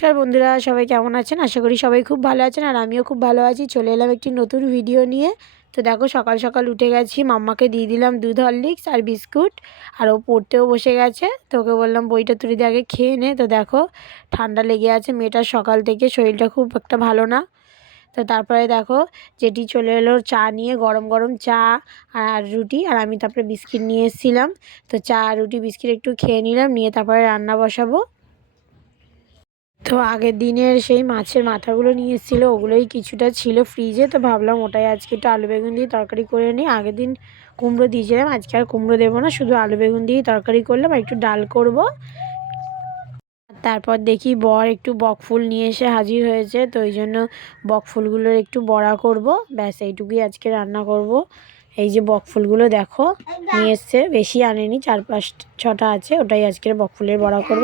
নমস্কার বন্ধুরা, সবাই কেমন আছেন? আশা করি সবাই খুব ভালো আছেন আর আমিও খুব ভালো আছি। চলে এলাম একটি নতুন ভিডিও নিয়ে। তো দেখো সকাল সকাল উঠে গেছি, মাম্মাকে দিয়ে দিলাম দুধ হরলিক্স আর বিস্কুট, আর ও পড়তেও বসে গেছে। তো ওকে বললাম বইটা তুলে দিয়ে আগে খেয়ে নে। তো দেখো ঠান্ডা লেগে আছে মেয়েটার, সকাল থেকে শরীরটা খুব একটা ভালো না। তো তারপরে দেখো যেটি চলে এলো চা নিয়ে, গরম গরম চা আর রুটি, আর আমি তারপরে বিস্কিট নিয়ে এসেছিলাম। তো চা রুটি বিস্কিট একটু খেয়ে নিলাম, নিয়ে তারপরে রান্না বসাবো। তো আগের দিনের সেই মাছের মাথাগুলো নিয়ে এসেছিলো, ওগুলোই কিছুটা ছিল ফ্রিজে। তো ভাবলাম ওটাই আজকে একটু আলু বেগুন দিয়ে তরকারি করে নিই। আগের দিন কুমড়ো দিয়েছিলাম, আজকে আর কুমড়ো দেবো না, শুধু আলু বেগুন দিয়েই তরকারি করলাম আর একটু ডাল করব। তারপর দেখি বর একটু বকফুল নিয়ে এসে হাজির হয়েছে, তো ওই জন্য বকফুলগুলোর একটু বড়া করব। ব্যাস এইটুকুই আজকে রান্না করব। এই যে বকফুলগুলো দেখো নিয়ে এসছে, বেশি আনেনি, 4-5-6টা আছে, ওটাই আজকের বকফুলের বড়া করব।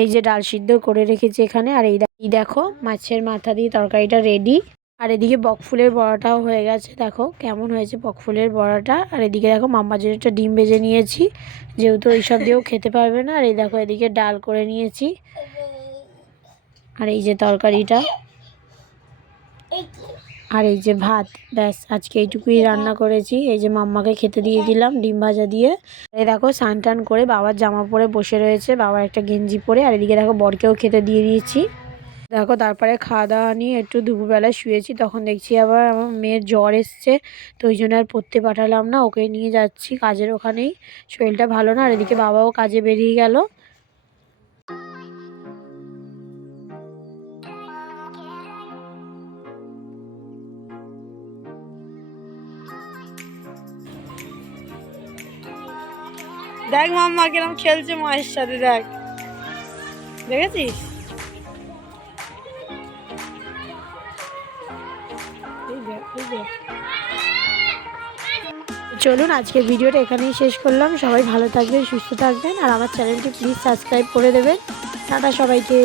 এই যে ডাল সিদ্ধ করে রেখেছি এখানে, আর এই দেখো মাছের মাথা দিয়ে তরকারিটা রেডি। আর এদিকে বকফুলের বড়াটাও হয়ে গেছে, দেখো কেমন হয়েছে বকফুলের বড়াটা। আর এদিকে দেখো মাম্মার জন্য একটা ডিম ভেজে নিয়েছি, যেহেতু ওইসব দিয়েও খেতে পারবে না। আর এই দেখো এদিকে ডাল করে নিয়েছি, আর এই যে তরকারিটা, আর এই যে ভাত। ব্যাস আজকে এইটুকুই রান্না করেছি। এই যে মাম্মাকে খেতে দিয়ে দিলাম ডিম ভাজা দিয়ে। এই দেখো স্নান টান করে বাবার জামা পরে বসে রয়েছে, বাবার একটা গেঞ্জি পরে। আর এদিকে দেখো বরকেও খেতে দিয়ে দিয়েছি। দেখো তারপরে খাওয়া দাওয়া নিয়ে একটু দুপুরবেলা শুয়েছি, তখন দেখছি আবার আমার মেয়ের জ্বর এসছে। তো ওই জন্য আর পড়তে পাঠালাম না, ওকে নিয়ে যাচ্ছি কাজের ওখানেই, শরীরটা ভালো না। আর এদিকে বাবাও কাজে বেরিয়ে গেল। দেখ মাম্মা কিরম খেলছে মায়ের সাথে, দেখ, দেখেছিস? চলুন আজকের ভিডিওটা এখানেই শেষ করলাম। সবাই ভালো থাকবেন, সুস্থ থাকবেন, আর আমার চ্যানেলটি প্লিজ সাবস্ক্রাইব করে দেবেন। টাটা সবাইকে।